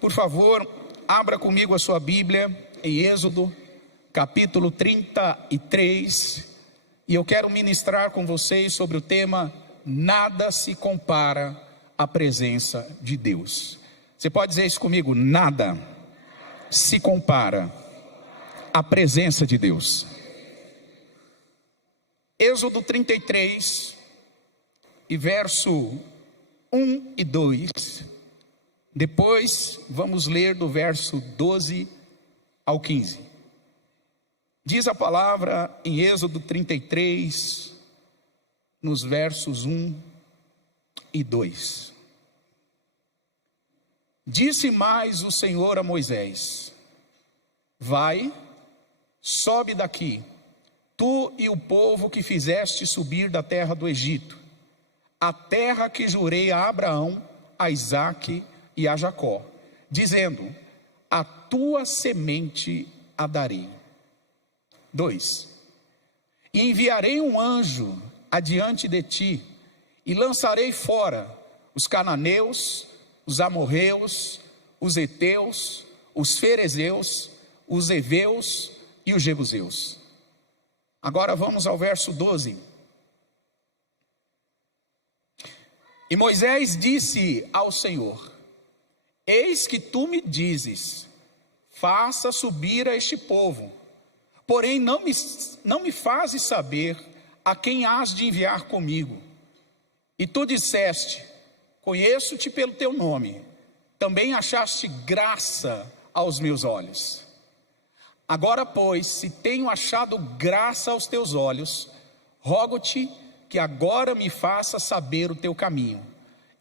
Por favor, abra comigo a sua Bíblia em Êxodo, capítulo 33. E eu quero ministrar com vocês sobre o tema: nada se compara à presença de Deus. Você pode dizer isso comigo? Nada se compara à presença de Deus. Êxodo 33, e verso 1 e 2. Depois vamos ler do verso 12 ao 15. Diz a palavra em Êxodo 33, nos versos 1 e 2. Disse mais o Senhor a Moisés: vai, sobe daqui, tu e o povo que fizeste subir da terra do Egito, a terra que jurei a Abraão, a Isaque e a Jacó, dizendo: a tua semente a darei. 2. E enviarei um anjo adiante de ti, e lançarei fora os cananeus, os amorreus, os heteus, os ferezeus, os heveus e os jebuseus. Agora vamos ao verso 12. E Moisés disse ao Senhor: eis que tu me dizes, faça subir a este povo, porém não me fazes saber a quem hás de enviar comigo. E tu disseste: conheço-te pelo teu nome, também achaste graça aos meus olhos. Agora, pois, se tenho achado graça aos teus olhos, rogo-te que agora me faça saber o teu caminho,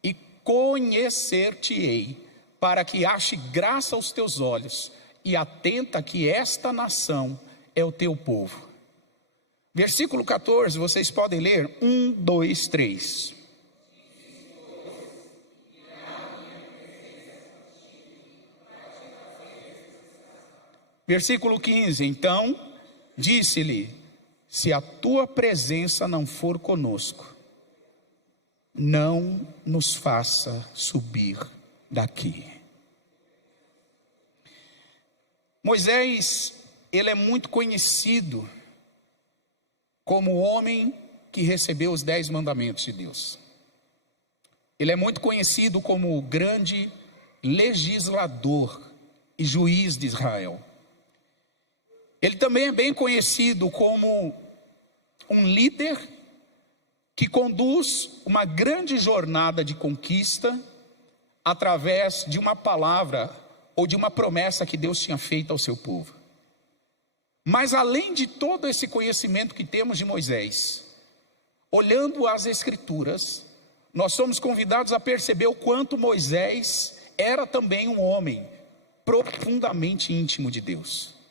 e conhecer-te-ei, para que ache graça aos teus olhos, e atenta que esta nação é o teu povo. Versículo 14, vocês podem ler, 1, 2, 3. Versículo 15, então disse-lhe: se a tua presença não for conosco, não nos faça subir daqui. Moisés, ele é muito conhecido como o homem que recebeu os 10 mandamentos de Deus. Ele é muito conhecido como o grande legislador e juiz de Israel. Ele também é bem conhecido como um líder que conduz uma grande jornada de conquista através de uma palavra ou de uma promessa que Deus tinha feito ao seu povo. Mas além de todo esse conhecimento que temos de Moisés, olhando as Escrituras, nós somos convidados a perceber o quanto Moisés era também um homem profundamente íntimo de Deus.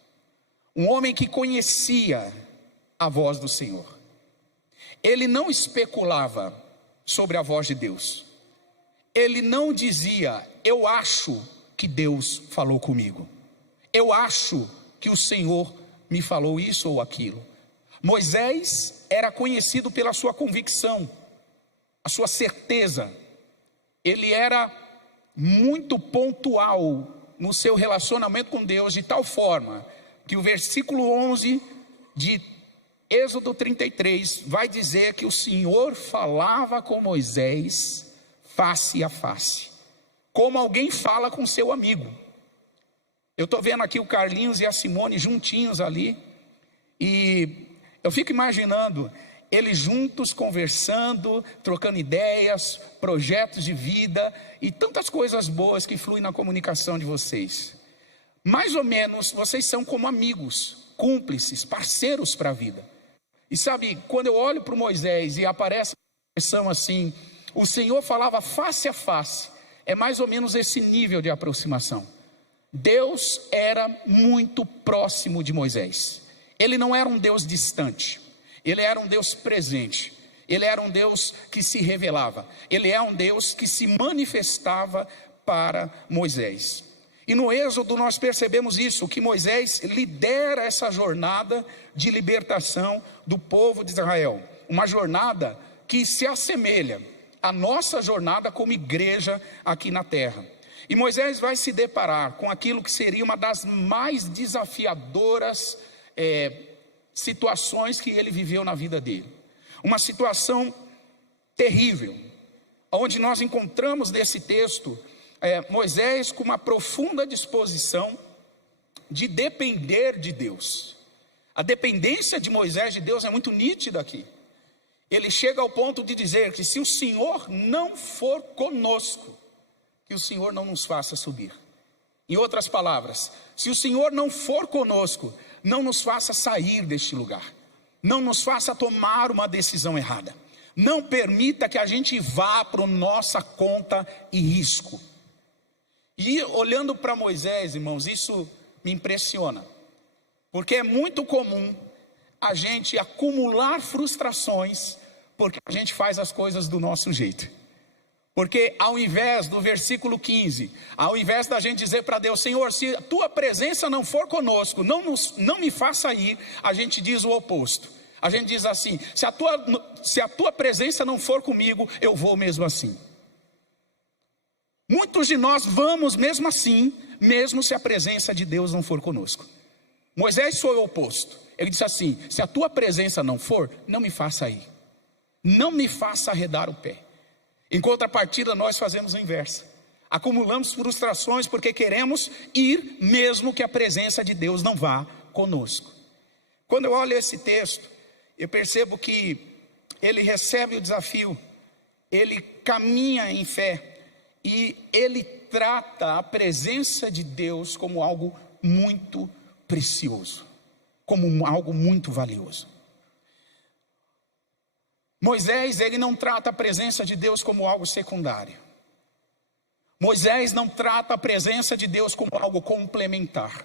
Um homem que conhecia a voz do Senhor. Ele não especulava sobre a voz de Deus. Ele não dizia: eu acho que Deus falou comigo, eu acho que o Senhor me falou isso ou aquilo. Moisés era conhecido pela sua convicção, a sua certeza. Ele era muito pontual no seu relacionamento com Deus, de tal forma que o versículo 11 de Êxodo 33 vai dizer que o Senhor falava com Moisés face a face, como alguém fala com seu amigo. Eu estou vendo aqui o Carlinhos e a Simone juntinhos ali, e eu fico imaginando eles juntos conversando, trocando ideias, projetos de vida e tantas coisas boas que fluem na comunicação de vocês. Mais ou menos vocês são como amigos, cúmplices, parceiros para a vida. E sabe, quando eu olho para o Moisés e aparece a expressão assim: o Senhor falava face a face, é mais ou menos esse nível de aproximação. Deus era muito próximo de Moisés. Ele não era um Deus distante, ele era um Deus presente. Ele era um Deus que se revelava, ele é um Deus que se manifestava para Moisés. E no Êxodo nós percebemos isso, que Moisés lidera essa jornada de libertação do povo de Israel. Uma jornada que se assemelha à nossa jornada como igreja aqui na terra. E Moisés vai se deparar com aquilo que seria uma das mais desafiadoras situações que ele viveu na vida dele. Uma situação terrível, onde nós encontramos nesse texto Moisés com uma profunda disposição de depender de Deus. A dependência de Moisés de Deus é muito nítida aqui. Ele chega ao ponto de dizer que se o Senhor não for conosco, que o Senhor não nos faça subir. Em outras palavras, se o Senhor não for conosco, não nos faça sair deste lugar. Não nos faça tomar uma decisão errada. Não permita que a gente vá para nossa conta e risco. E olhando para Moisés, irmãos, isso me impressiona. Porque é muito comum a gente acumular frustrações porque a gente faz as coisas do nosso jeito. Porque ao invés do versículo 15, ao invés da gente dizer para Deus, Senhor, se a tua presença não for conosco, não me faça ir, a gente diz o oposto. A gente diz assim, se a tua presença não for comigo, eu vou mesmo assim. Muitos de nós vamos mesmo assim, mesmo se a presença de Deus não for conosco. Moisés foi o oposto. Ele disse assim, se a tua presença não for, não me faça ir. Não me faça arredar o pé. Em contrapartida, nós fazemos o inverso. Acumulamos frustrações porque queremos ir, mesmo que a presença de Deus não vá conosco. Quando eu olho esse texto, eu percebo que ele recebe o desafio, ele caminha em fé, e ele trata a presença de Deus como algo muito precioso, como algo muito valioso. Moisés, ele não trata a presença de Deus como algo secundário. Moisés não trata a presença de Deus como algo complementar.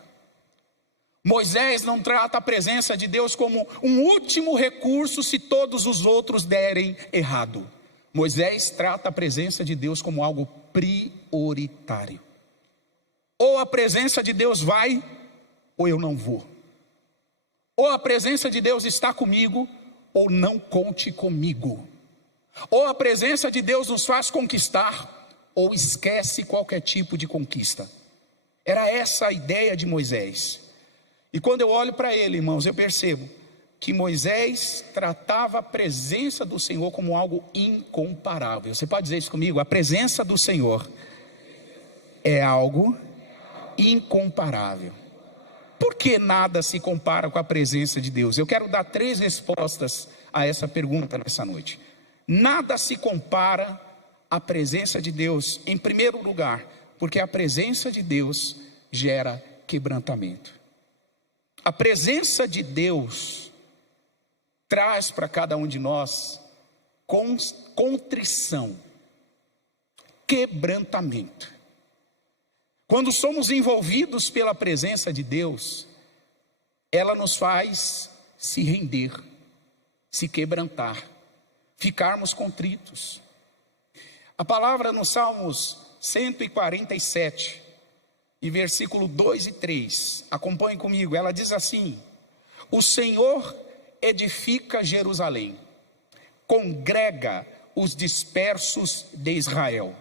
Moisés não trata a presença de Deus como um último recurso se todos os outros derem errado. Moisés trata a presença de Deus como algo prioritário. Ou a presença de Deus vai, ou eu não vou. Ou a presença de Deus está comigo, ou não conte comigo. Ou a presença de Deus nos faz conquistar, ou esquece qualquer tipo de conquista. Era essa a ideia de Moisés. E quando eu olho para ele, irmãos, eu percebo que Moisés tratava a presença do Senhor como algo incomparável. Você pode dizer isso comigo? A presença do Senhor é algo incomparável. Por que nada se compara com a presença de Deus? Eu quero dar 3 respostas a essa pergunta nessa noite. Nada se compara à presença de Deus, em primeiro lugar, porque a presença de Deus gera quebrantamento. A presença de Deus traz para cada um de nós contrição, quebrantamento. Quando somos envolvidos pela presença de Deus, ela nos faz se render, se quebrantar, ficarmos contritos. A palavra no Salmos 147, e versículo 2 e 3, acompanhe comigo, ela diz assim: o Senhor edifica Jerusalém, congrega os dispersos de Israel.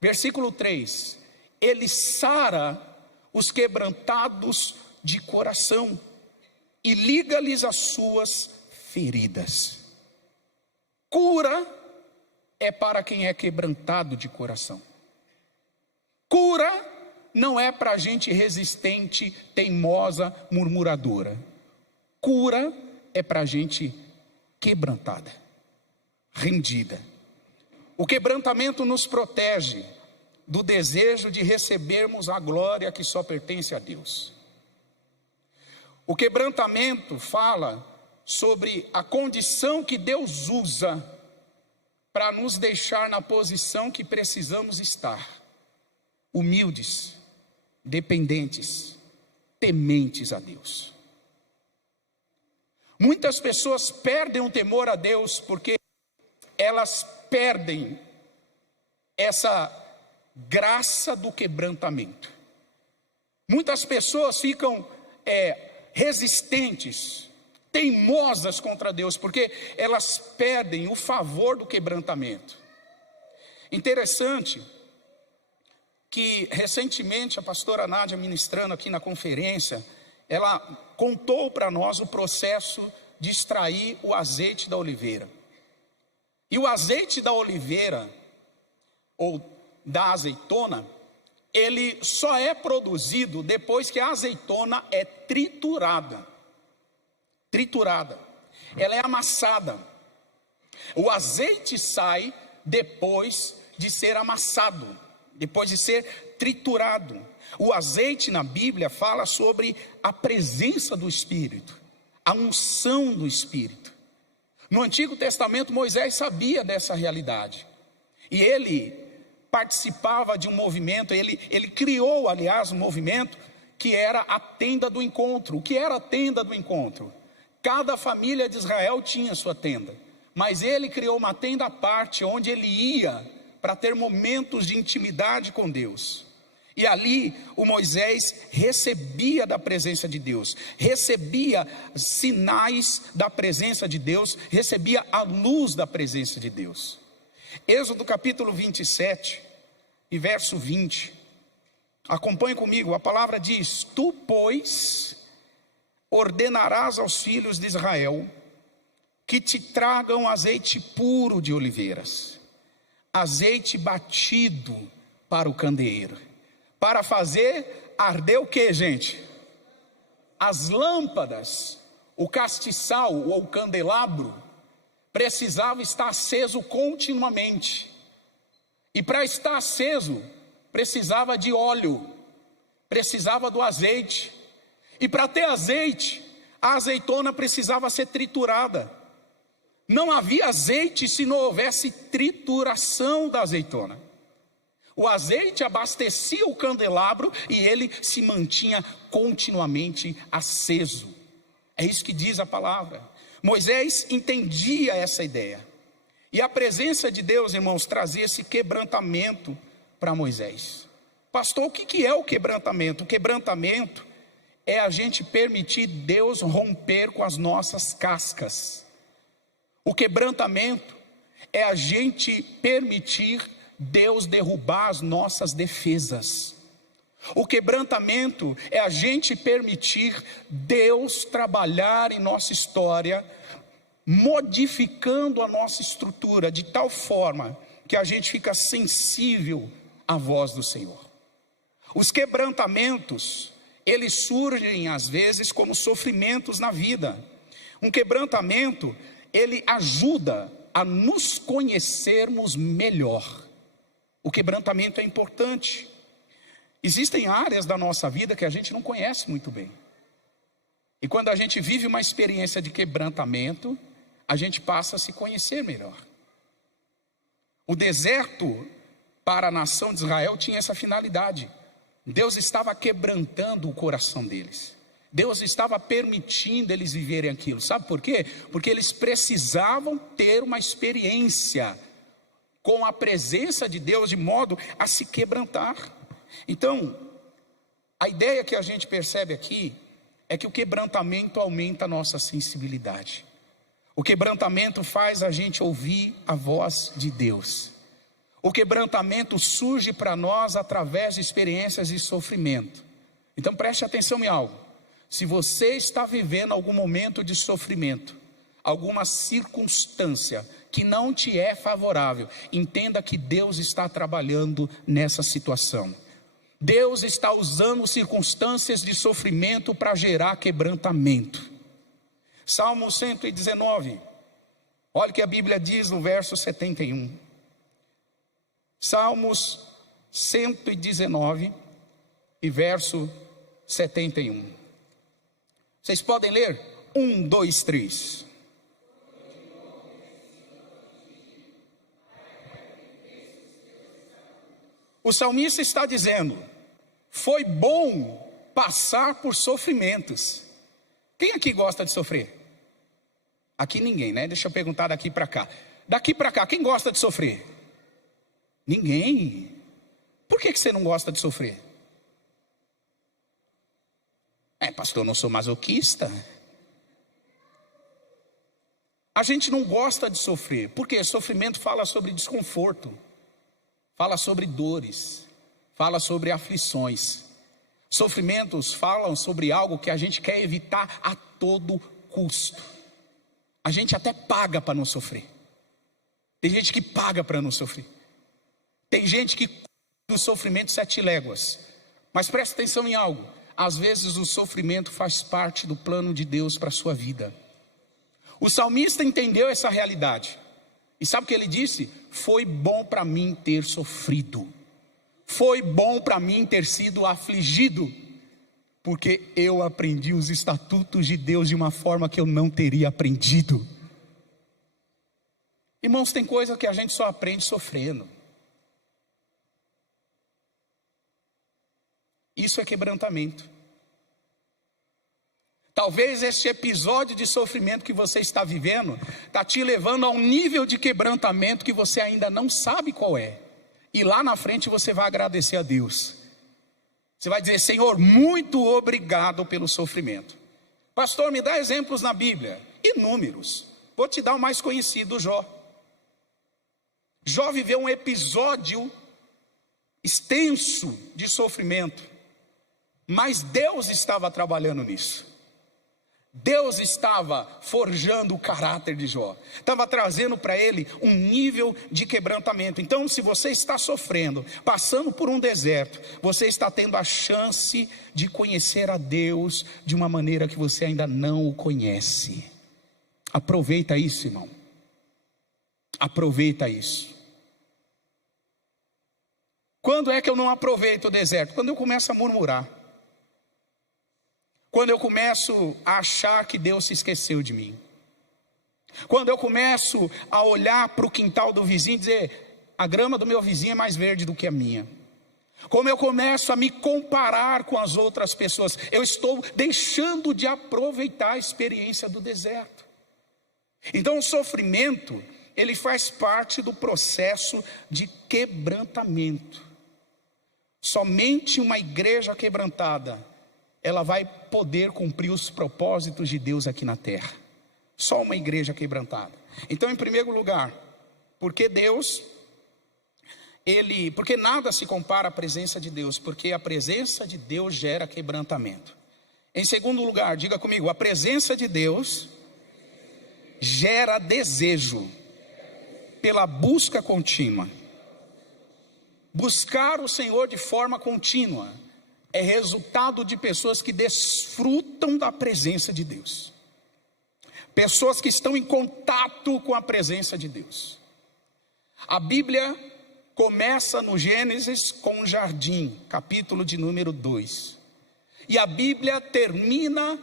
Versículo 3, ele sara os quebrantados de coração e liga-lhes as suas feridas. Cura é para quem é quebrantado de coração. Cura não é para gente resistente, teimosa, murmuradora. Cura é para gente quebrantada, rendida. O quebrantamento nos protege do desejo de recebermos a glória que só pertence a Deus. O quebrantamento fala sobre a condição que Deus usa para nos deixar na posição que precisamos estar. Humildes, dependentes, tementes a Deus. Muitas pessoas perdem o temor a Deus porque elas perdem essa graça do quebrantamento. Muitas pessoas ficam resistentes, teimosas contra Deus, porque elas perdem o favor do quebrantamento. Interessante que recentemente a pastora Nádia, ministrando aqui na conferência, ela contou para nós o processo de extrair o azeite da oliveira. E o azeite da oliveira, ou da azeitona, ele só é produzido depois que a azeitona é triturada. Triturada. Ela é amassada. O azeite sai depois de ser amassado, depois de ser triturado. O azeite na Bíblia fala sobre a presença do Espírito, a unção do Espírito. No Antigo Testamento, Moisés sabia dessa realidade. E ele participava de um movimento, ele criou, aliás, um movimento que era a tenda do encontro. O que era a tenda do encontro? Cada família de Israel tinha sua tenda, mas ele criou uma tenda à parte, onde ele ia para ter momentos de intimidade com Deus. E ali o Moisés recebia da presença de Deus, recebia sinais da presença de Deus, recebia a luz da presença de Deus. Êxodo capítulo 27 e verso 20, acompanhe comigo, a palavra diz: tu, pois, ordenarás aos filhos de Israel que te tragam azeite puro de oliveiras, azeite batido para o candeeiro, para fazer arder o que, gente? As lâmpadas, o castiçal ou o candelabro precisava estar aceso continuamente. E para estar aceso, precisava de óleo, precisava do azeite. E para ter azeite, a azeitona precisava ser triturada. Não havia azeite se não houvesse trituração da azeitona. O azeite abastecia o candelabro e ele se mantinha continuamente aceso. É isso que diz a palavra. Moisés entendia essa ideia. E a presença de Deus, irmãos, trazia esse quebrantamento para Moisés. Pastor, o que é o quebrantamento? O quebrantamento é a gente permitir Deus romper com as nossas cascas. O quebrantamento é a gente permitir Deus derrubar as nossas defesas. O quebrantamento é a gente permitir Deus trabalhar em nossa história, modificando a nossa estrutura de tal forma que a gente fica sensível à voz do Senhor. Os quebrantamentos, eles surgem às vezes como sofrimentos na vida. Um quebrantamento, ele ajuda a nos conhecermos melhor. O quebrantamento é importante. Existem áreas da nossa vida que a gente não conhece muito bem. E quando a gente vive uma experiência de quebrantamento, a gente passa a se conhecer melhor. O deserto para a nação de Israel tinha essa finalidade. Deus estava quebrantando o coração deles. Deus estava permitindo eles viverem aquilo. Sabe por quê? Porque eles precisavam ter uma experiência com a presença de Deus de modo a se quebrantar. Então, a ideia que a gente percebe aqui é que o quebrantamento aumenta a nossa sensibilidade. O quebrantamento faz a gente ouvir a voz de Deus. O quebrantamento surge para nós através de experiências de sofrimento. Então preste atenção em algo. Se você está vivendo algum momento de sofrimento, alguma circunstância que não te é favorável, entenda que Deus está trabalhando nessa situação. Deus está usando circunstâncias de sofrimento para gerar quebrantamento. Salmo 119, olha o que a Bíblia diz no verso 71. Salmos 119 e verso 71. Vocês podem ler? 1, 2, 3. O salmista está dizendo: foi bom passar por sofrimentos. Quem aqui gosta de sofrer? Aqui ninguém, né? Deixa eu perguntar daqui para cá. Daqui para cá, quem gosta de sofrer? Ninguém. Por que você não gosta de sofrer? Pastor, eu não sou masoquista. A gente não gosta de sofrer, porque sofrimento fala sobre desconforto, fala sobre dores, fala sobre aflições. Sofrimentos falam sobre algo que a gente quer evitar a todo custo. A gente até paga para não sofrer. Tem gente que paga para não sofrer. Tem gente que do sofrimento 7 léguas. Mas presta atenção em algo. Às vezes o sofrimento faz parte do plano de Deus para a sua vida. O salmista entendeu essa realidade. E sabe o que ele disse? Foi bom para mim ter sofrido. Foi bom para mim ter sido afligido. Porque eu aprendi os estatutos de Deus de uma forma que eu não teria aprendido. Irmãos, tem coisa que a gente só aprende sofrendo. Isso é quebrantamento. Talvez este episódio de sofrimento que você está vivendo está te levando a um nível de quebrantamento que você ainda não sabe qual é. E lá na frente você vai agradecer a Deus. Você vai dizer: Senhor, muito obrigado pelo sofrimento. Pastor, me dá exemplos na Bíblia. Inúmeros. Vou te dar o mais conhecido, Jó. Jó viveu um episódio extenso de sofrimento. Mas Deus estava trabalhando nisso. Deus estava forjando o caráter de Jó. Estava trazendo para ele um nível de quebrantamento. Então, se você está sofrendo, passando por um deserto, você está tendo a chance de conhecer a Deus de uma maneira que você ainda não o conhece. Aproveita isso, irmão. Aproveita isso. Quando é que eu não aproveito o deserto? Quando eu começo a murmurar. Quando eu começo a achar que Deus se esqueceu de mim. Quando eu começo a olhar para o quintal do vizinho e dizer: a grama do meu vizinho é mais verde do que a minha. Como eu começo a me comparar com as outras pessoas, eu estou deixando de aproveitar a experiência do deserto. Então o sofrimento, ele faz parte do processo de quebrantamento. Somente uma igreja quebrantada, ela vai poder cumprir os propósitos de Deus aqui na terra. Só uma igreja quebrantada. Então, em primeiro lugar, porque porque nada se compara à presença de Deus, porque a presença de Deus gera quebrantamento. Em segundo lugar, diga comigo: a presença de Deus gera desejo pela busca contínua. Buscar o Senhor de forma contínua é resultado de pessoas que desfrutam da presença de Deus. Pessoas que estão em contato com a presença de Deus. A Bíblia começa no Gênesis com um jardim, capítulo de número 2. E a Bíblia termina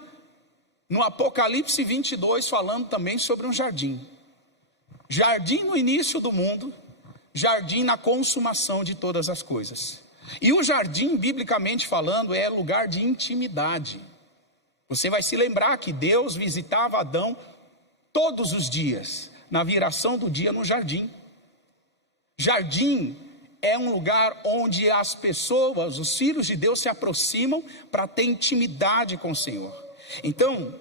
no Apocalipse 22, falando também sobre um jardim. Jardim no início do mundo, jardim na consumação de todas as coisas. E o jardim, biblicamente falando, é lugar de intimidade. Você vai se lembrar que Deus visitava Adão todos os dias, na viração do dia no jardim. Jardim é um lugar onde as pessoas, os filhos de Deus, se aproximam para ter intimidade com o Senhor. Então,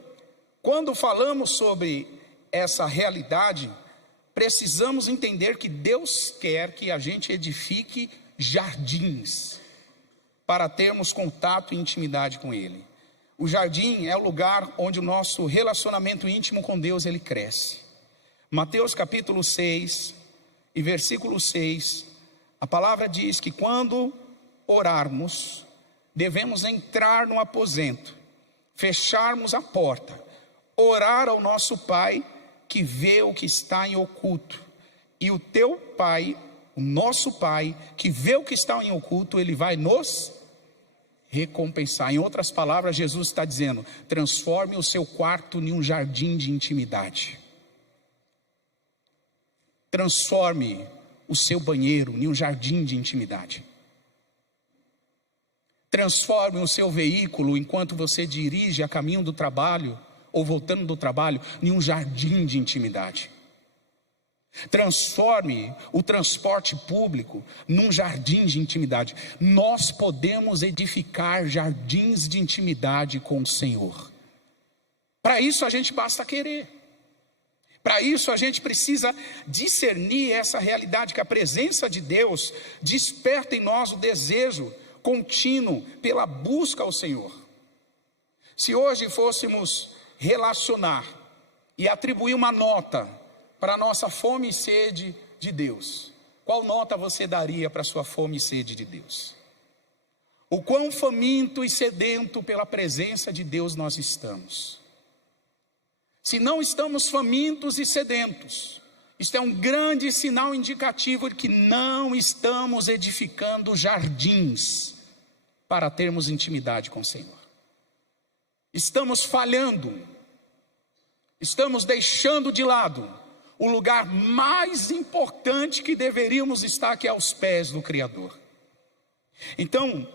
quando falamos sobre essa realidade, precisamos entender que Deus quer que a gente edifique jardins, para termos contato e intimidade com Ele. O jardim é o lugar onde o nosso relacionamento íntimo com Deus, ele cresce. Mateus capítulo 6 e versículo 6, a palavra diz que quando orarmos, devemos entrar no aposento, fecharmos a porta, orar ao nosso Pai, que vê o que está em oculto, e o teu Pai, o nosso Pai, que vê o que está em oculto, Ele vai nos recompensar. Em outras palavras, Jesus está dizendo: transforme o seu quarto em um jardim de intimidade. Transforme o seu banheiro em um jardim de intimidade. Transforme o seu veículo, enquanto você dirige a caminho do trabalho, ou voltando do trabalho, em um jardim de intimidade. Transforme o transporte público num jardim de intimidade. Nós podemos edificar jardins de intimidade com o Senhor. Para isso a gente basta querer. Para isso a gente precisa discernir essa realidade, que a presença de Deus desperta em nós o desejo contínuo pela busca ao Senhor. Se hoje fôssemos relacionar e atribuir uma nota para a nossa fome e sede de Deus, qual nota você daria para a sua fome e sede de Deus? O quão faminto e sedento pela presença de Deus nós estamos? Se não estamos famintos e sedentos, isto é um grande sinal indicativo de que não estamos edificando jardins para termos intimidade com o Senhor. Estamos falhando, estamos deixando de lado o lugar mais importante que deveríamos estar, que é aos pés do Criador. Então,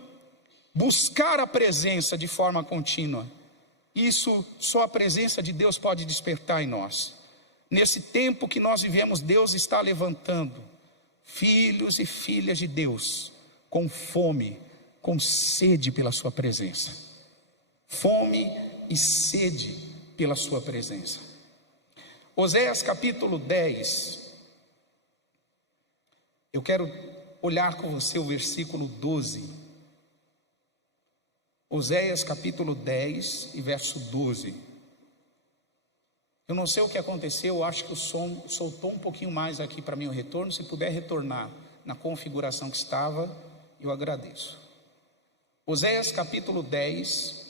buscar a presença de forma contínua, isso só a presença de Deus pode despertar em nós. Nesse tempo que nós vivemos, Deus está levantando filhos e filhas de Deus com fome, com sede pela sua presença. Fome e sede pela sua presença. Oséias capítulo 10. Eu quero olhar com você o versículo 12. Oséias capítulo 10 e verso 12. Eu não sei o que aconteceu, eu acho que o som soltou um pouquinho mais aqui para mim o retorno. Se puder retornar na configuração que estava, eu agradeço. Oséias capítulo 10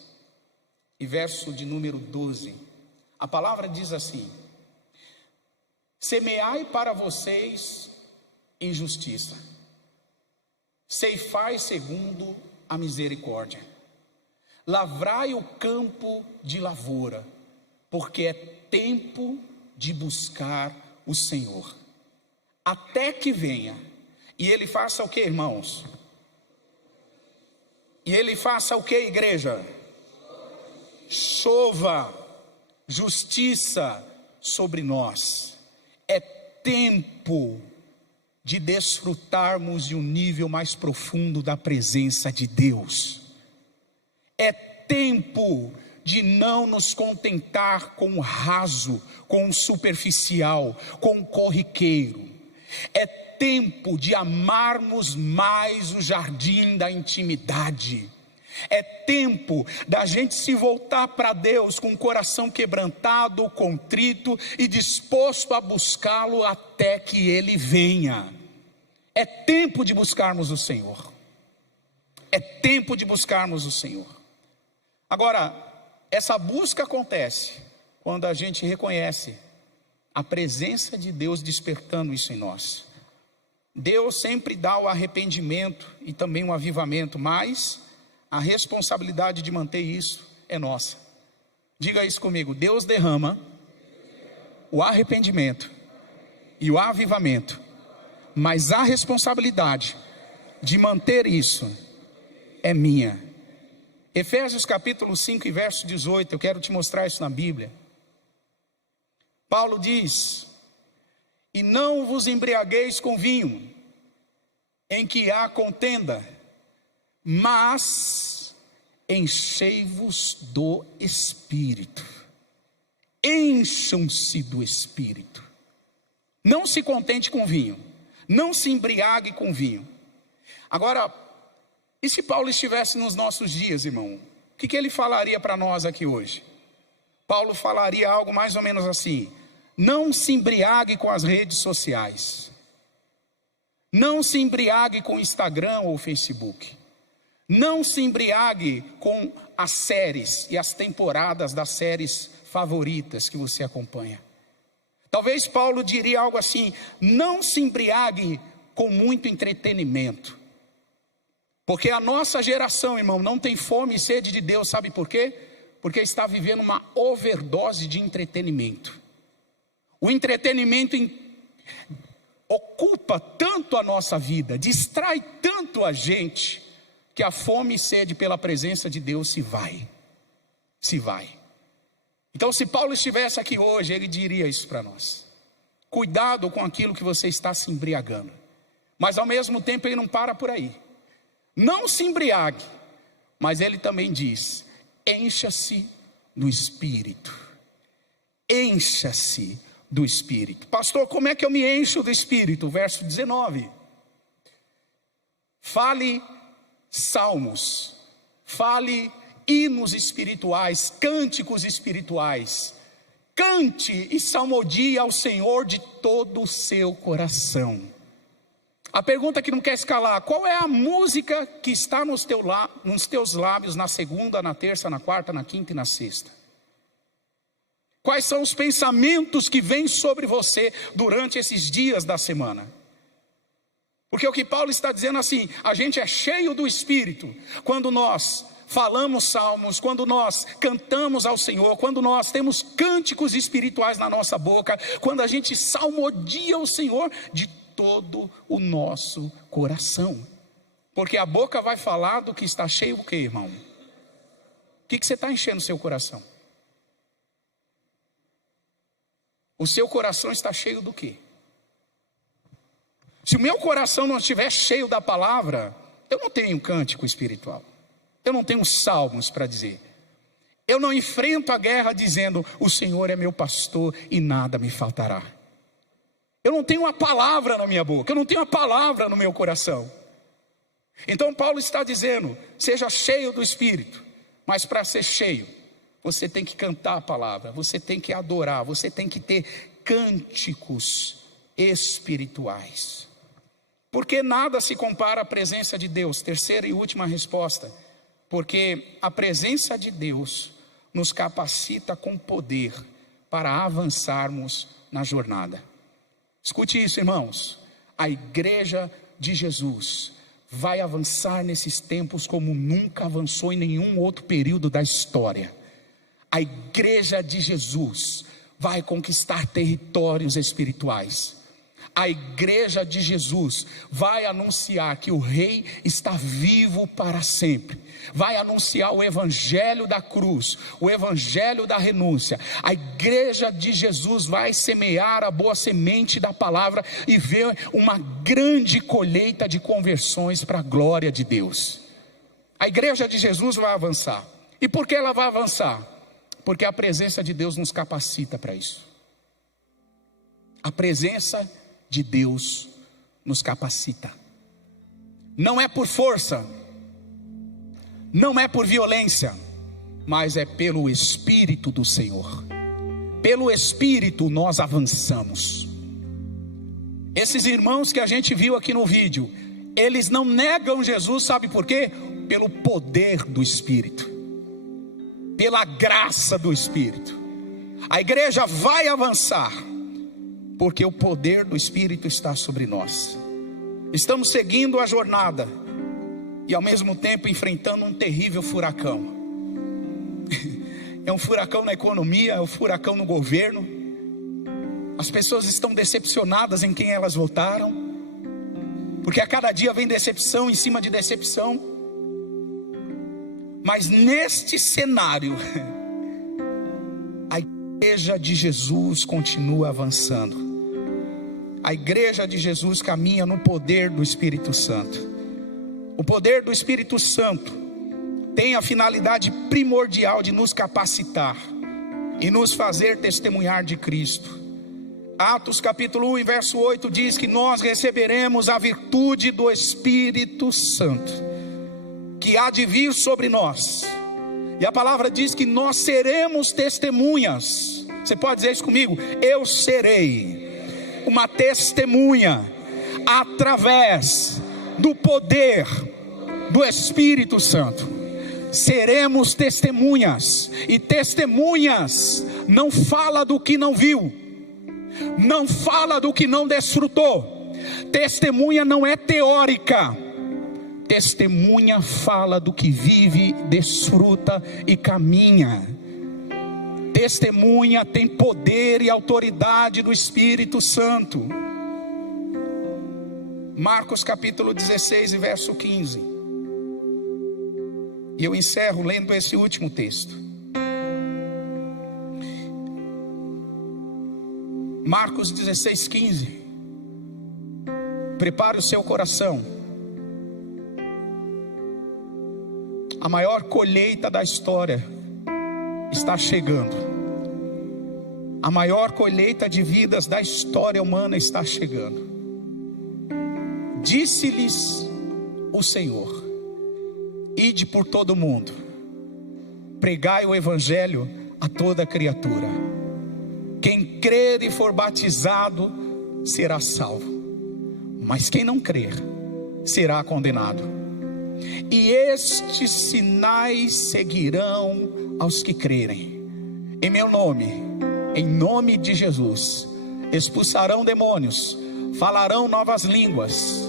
e verso de número 12. A palavra diz assim: semeai para vocês em justiça, ceifai segundo a misericórdia, lavrai o campo de lavoura, porque é tempo de buscar o Senhor, até que venha, e Ele faça o que, irmãos? E Ele faça o que, igreja? Chova justiça sobre nós. É tempo de desfrutarmos de um nível mais profundo da presença de Deus. É tempo de não nos contentar com o raso, com o superficial, com o corriqueiro. É tempo de amarmos mais o jardim da intimidade. É tempo da gente se voltar para Deus com o coração quebrantado, contrito e disposto a buscá-lo até que Ele venha. É tempo de buscarmos o Senhor. É tempo de buscarmos o Senhor. Agora, essa busca acontece quando a gente reconhece a presença de Deus despertando isso em nós. Deus sempre dá o arrependimento e também o avivamento, mas a responsabilidade de manter isso é nossa. Diga isso comigo: Deus derrama o arrependimento e o avivamento, mas a responsabilidade de manter isso é minha. Efésios capítulo 5 e verso 18, eu quero te mostrar isso na Bíblia. Paulo diz: e não vos embriagueis com vinho, em que há contenda, mas enchei-vos do Espírito. Encham-se do Espírito. Não se contente com vinho, não se embriague com vinho. Agora, e se Paulo estivesse nos nossos dias, irmão? O que ele falaria para nós aqui hoje? Paulo falaria algo mais ou menos assim: não se embriague com as redes sociais. Não se embriague com Instagram ou Facebook. Não se embriague com as séries e as temporadas das séries favoritas que você acompanha. Talvez Paulo diria algo assim: não se embriague com muito entretenimento. Porque a nossa geração, irmão, não tem fome e sede de Deus, sabe por quê? Porque está vivendo uma overdose de entretenimento. O entretenimento ocupa tanto a nossa vida, distrai tanto a gente, que a fome e sede pela presença de Deus se vai. Então, se Paulo estivesse aqui hoje, ele diria isso para nós: cuidado com aquilo que você está se embriagando. Mas ao mesmo tempo ele não para por aí. Não se embriague, mas ele também diz: encha-se do Espírito. Encha-se do Espírito. Pastor, como é que eu me encho do Espírito? Verso 19. Fale salmos, fale hinos espirituais, cânticos espirituais. Cante e salmodie ao Senhor de todo o seu coração. A pergunta que não quer escalar: qual é a música que está nos teus lábios na segunda, na terça, na quarta, na quinta e na sexta? Quais são os pensamentos que vêm sobre você durante esses dias da semana? Porque o que Paulo está dizendo assim: a gente é cheio do Espírito quando nós falamos salmos, quando nós cantamos ao Senhor, quando nós temos cânticos espirituais na nossa boca, quando a gente salmodia o Senhor de todo o nosso coração. Porque a boca vai falar do que está cheio o quê, irmão? O que você está enchendo o seu coração? O seu coração está cheio do quê? Se o meu coração não estiver cheio da palavra, eu não tenho cântico espiritual, eu não tenho salmos para dizer, eu não enfrento a guerra dizendo: o Senhor é meu pastor e nada me faltará. Eu não tenho uma palavra na minha boca, eu não tenho uma palavra no meu coração. Então Paulo está dizendo: seja cheio do Espírito. Mas para ser cheio, você tem que cantar a palavra, você tem que adorar, você tem que ter cânticos espirituais. Porque nada se compara à presença de Deus. Terceira e última resposta: porque a presença de Deus nos capacita com poder para avançarmos na jornada. Escute isso, irmãos: a igreja de Jesus vai avançar nesses tempos como nunca avançou em nenhum outro período da história. A igreja de Jesus vai conquistar territórios espirituais. A igreja de Jesus vai anunciar que o Rei está vivo para sempre. Vai anunciar o evangelho da cruz, o evangelho da renúncia. A igreja de Jesus vai semear a boa semente da palavra e ver uma grande colheita de conversões para a glória de Deus. A igreja de Jesus vai avançar. E por que ela vai avançar? Porque a presença de Deus nos capacita para isso. A presença de Deus nos capacita. Não é por força, não é por violência, mas é pelo Espírito do Senhor. Pelo Espírito nós avançamos. Esses irmãos que a gente viu aqui no vídeo, eles não negam Jesus, sabe por quê? Pelo poder do Espírito, pela graça do Espírito. A igreja vai avançar porque o poder do Espírito está sobre nós. Estamos seguindo a jornada e ao mesmo tempo enfrentando um terrível furacão. É um furacão na economia, é um furacão no governo. As pessoas estão decepcionadas em quem elas votaram, porque a cada dia vem decepção em cima de decepção. Mas neste cenário, a igreja de Jesus continua avançando. A igreja de Jesus caminha no poder do Espírito Santo. O poder do Espírito Santo tem a finalidade primordial de nos capacitar e nos fazer testemunhar de Cristo. Atos capítulo 1 e verso 8 diz que nós receberemos a virtude do Espírito Santo, que há de vir sobre nós. E a palavra diz que nós seremos testemunhas. Você pode dizer isso comigo? Eu serei uma testemunha através do poder do Espírito Santo. Seremos testemunhas. E testemunhas não fala do que não viu, não fala do que não desfrutou. Testemunha não é teórica. Testemunha fala do que vive, desfruta e caminha. Testemunha tem poder e autoridade do Espírito Santo. Marcos capítulo 16 e verso 15. E eu encerro lendo esse último texto. Marcos 16, 15. Prepare o seu coração. A maior colheita da história está chegando. a maior colheita de vidas da história humana está chegando. Disse-lhes o Senhor: ide por todo o mundo, pregai o evangelho a toda criatura. Quem crer e for batizado será salvo, mas quem não crer será condenado. E estes sinais seguirão aos que crerem. Em meu nome, em nome de Jesus, expulsarão demônios, falarão novas línguas,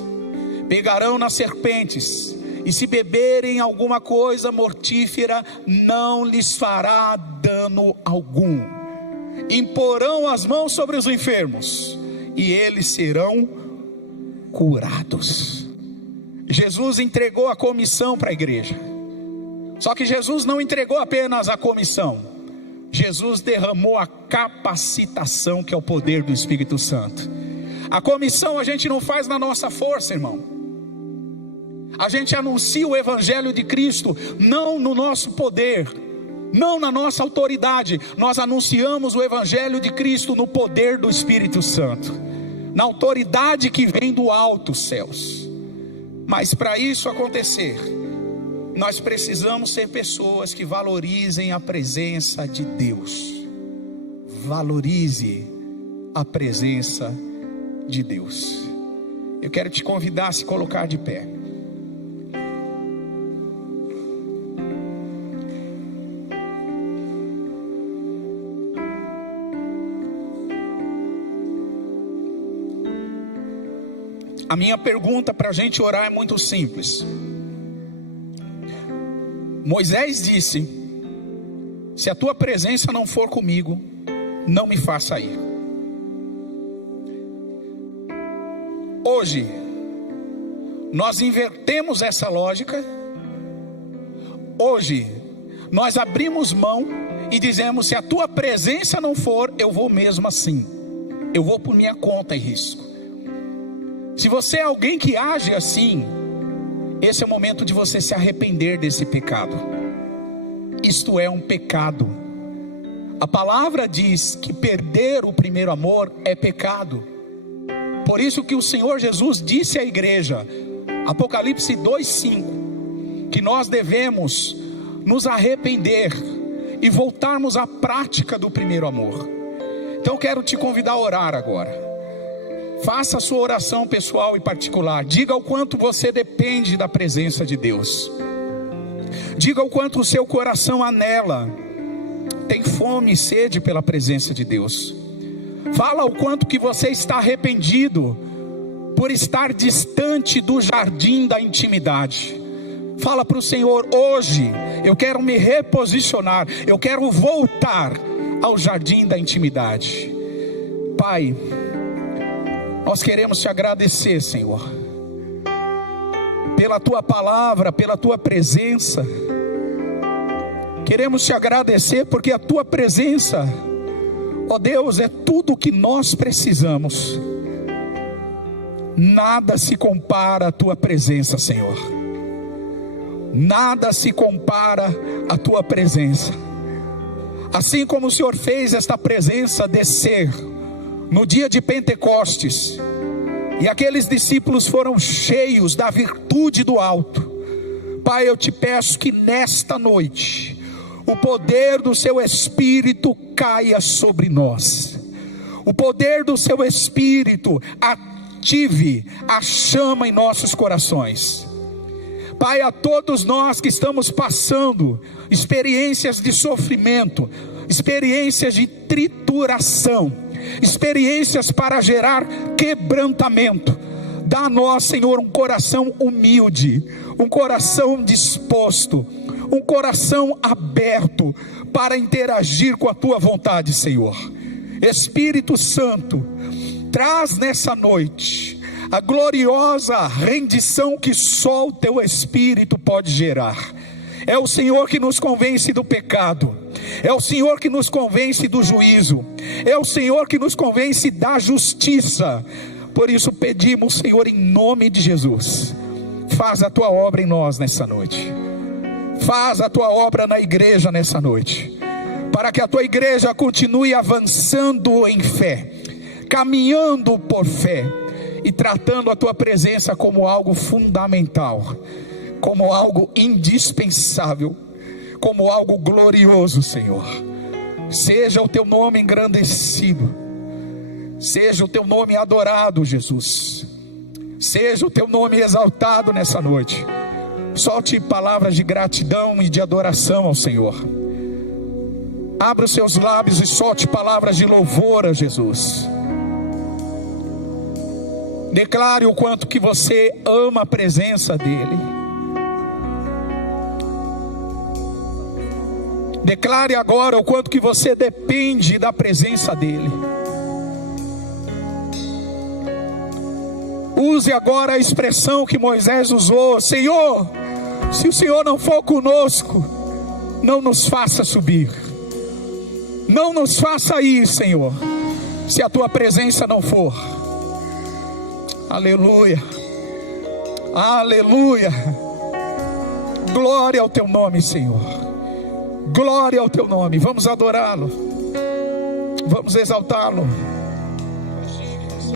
pegarão nas serpentes, e se beberem alguma coisa mortífera, não lhes fará dano algum. Imporão as mãos sobre os enfermos, e eles serão curados. Jesus entregou a comissão para a igreja. Só que Jesus não entregou apenas a comissão, Jesus derramou a capacitação, que é o poder do Espírito Santo. A comissão a gente não faz na nossa força, irmão. A gente anuncia o evangelho de Cristo, não no nosso poder, não na nossa autoridade. Nós anunciamos o evangelho de Cristo no poder do Espírito Santo, na autoridade que vem do alto céus. Mas para isso acontecer, nós precisamos ser pessoas que valorizem a presença de Deus. Valorize a presença de Deus. Eu quero te convidar a se colocar de pé. A minha pergunta para a gente orar é muito simples. Moisés disse: se a tua presença não for comigo, não me faça ir. Hoje, nós invertemos essa lógica. Hoje, nós abrimos mão e dizemos: se a tua presença não for, eu vou mesmo assim. Eu vou por minha conta e risco. Se você é alguém que age assim, esse é o momento de você se arrepender desse pecado. Isto é um pecado. A palavra diz que perder o primeiro amor é pecado. Por isso que o Senhor Jesus disse à igreja, Apocalipse 2:5, que nós devemos nos arrepender e voltarmos à prática do primeiro amor. Então eu quero te convidar a orar agora. Faça a sua oração pessoal e particular. Diga o quanto você depende da presença de Deus. Diga o quanto o seu coração anela, tem fome e sede pela presença de Deus. Fala o quanto que você está arrependido por estar distante do jardim da intimidade. Fala para o Senhor: hoje eu quero me reposicionar, eu quero voltar ao jardim da intimidade. Pai, nós queremos te agradecer, Senhor, pela tua palavra, pela tua presença. Queremos te agradecer porque a tua presença, ó Deus, é tudo o que nós precisamos. Nada se compara à tua presença, Senhor. Nada se compara à tua presença. Assim como o Senhor fez esta presença descer no dia de Pentecostes, e aqueles discípulos foram cheios da virtude do alto. Pai, eu te peço que nesta noite o poder do seu Espírito caia sobre nós. O poder do seu Espírito ative a chama em nossos corações. Pai, a todos nós que estamos passando experiências de sofrimento, experiências de trituração, experiências para gerar quebrantamento, dá a nós, Senhor, um coração humilde, um coração disposto, um coração aberto para interagir com a tua vontade, Senhor. Espírito Santo, traz nessa noite a gloriosa rendição que só o teu Espírito pode gerar. É o Senhor que nos convence do pecado, é o Senhor que nos convence do juízo, é o Senhor que nos convence da justiça. Por isso pedimos, Senhor, em nome de Jesus, faz a tua obra em nós nessa noite, faz a tua obra na igreja nessa noite, para que a tua igreja continue avançando em fé, caminhando por fé e tratando a tua presença como algo fundamental, como algo indispensável, como algo glorioso, Senhor. Seja o teu nome engrandecido, seja o teu nome adorado, Jesus, seja o teu nome exaltado nessa noite. Solte palavras de gratidão e de adoração ao Senhor. Abra os seus lábios e solte palavras de louvor a Jesus. Declare o quanto que você ama a presença dEle. Declare agora o quanto que você depende da presença dEle. Use agora a expressão que Moisés usou: Senhor, se o Senhor não for conosco, não nos faça subir, não nos faça ir, Senhor, se a tua presença não for. Aleluia, aleluia, glória ao teu nome, Senhor, glória ao teu nome. Vamos adorá-lo, vamos exaltá-lo.